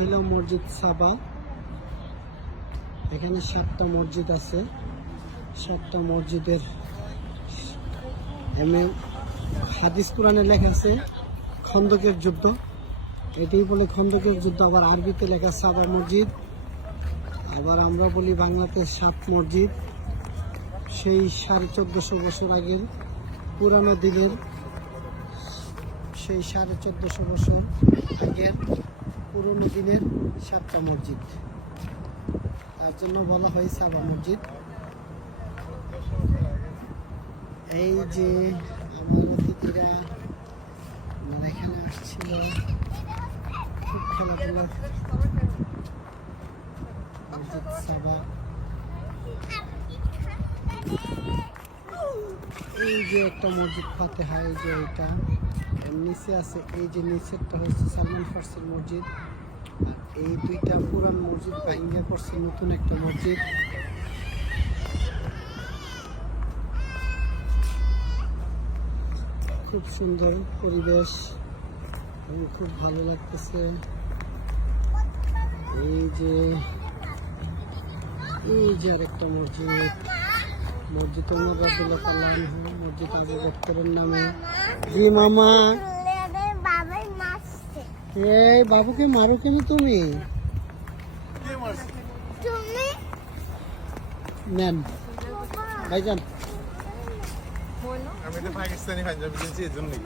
হলো মসজিদ সাবা। এখানে 7টা মসজিদ আছে। 7টা মসজিদের হাদিস কোরআনে লেখা আছে খন্দকের যুদ্ধ, এটাই বলে খন্দকের যুদ্ধ। আবার আরবিতে লেখা সাবা মসজিদ। আবার আমরা বলি বাংলাতে 7 মসজিদ। সেই 1450 বছর আগের পুরানো দিনের, সেই 1450 বছর আগের পুরনো দিনের 7টা মসজিদ, তার জন্য বলা হয় সাবা মসজিদ। এই যে আমার অতিথিরা এখানে আসছিল, খুব খেলাধুলা। মসজিদ সাবা, এই যে একটা মসজিদ ফাতেহা, এই যে এটা এর নিচে আছে, এই যে নিচেরটা হচ্ছে সালমান ফার্সির মসজিদ। আর এই দুইটা পুরান মসজিদ ভাঙ্গে করছে নতুন একটা মসজিদ। খুব সুন্দর পরিবেশ এবং খুব ভালো লাগতেছে। এই যে আরেকটা মসজিদ, মসজিদ মসজিদ আবু বকরের নামে। জি মামা, এই বাবুকে মারো কেন তুমি? নেন ভাইজান, আমি তো পাকিস্তানি পাঞ্জাবি দিয়েছি এর জন্যই।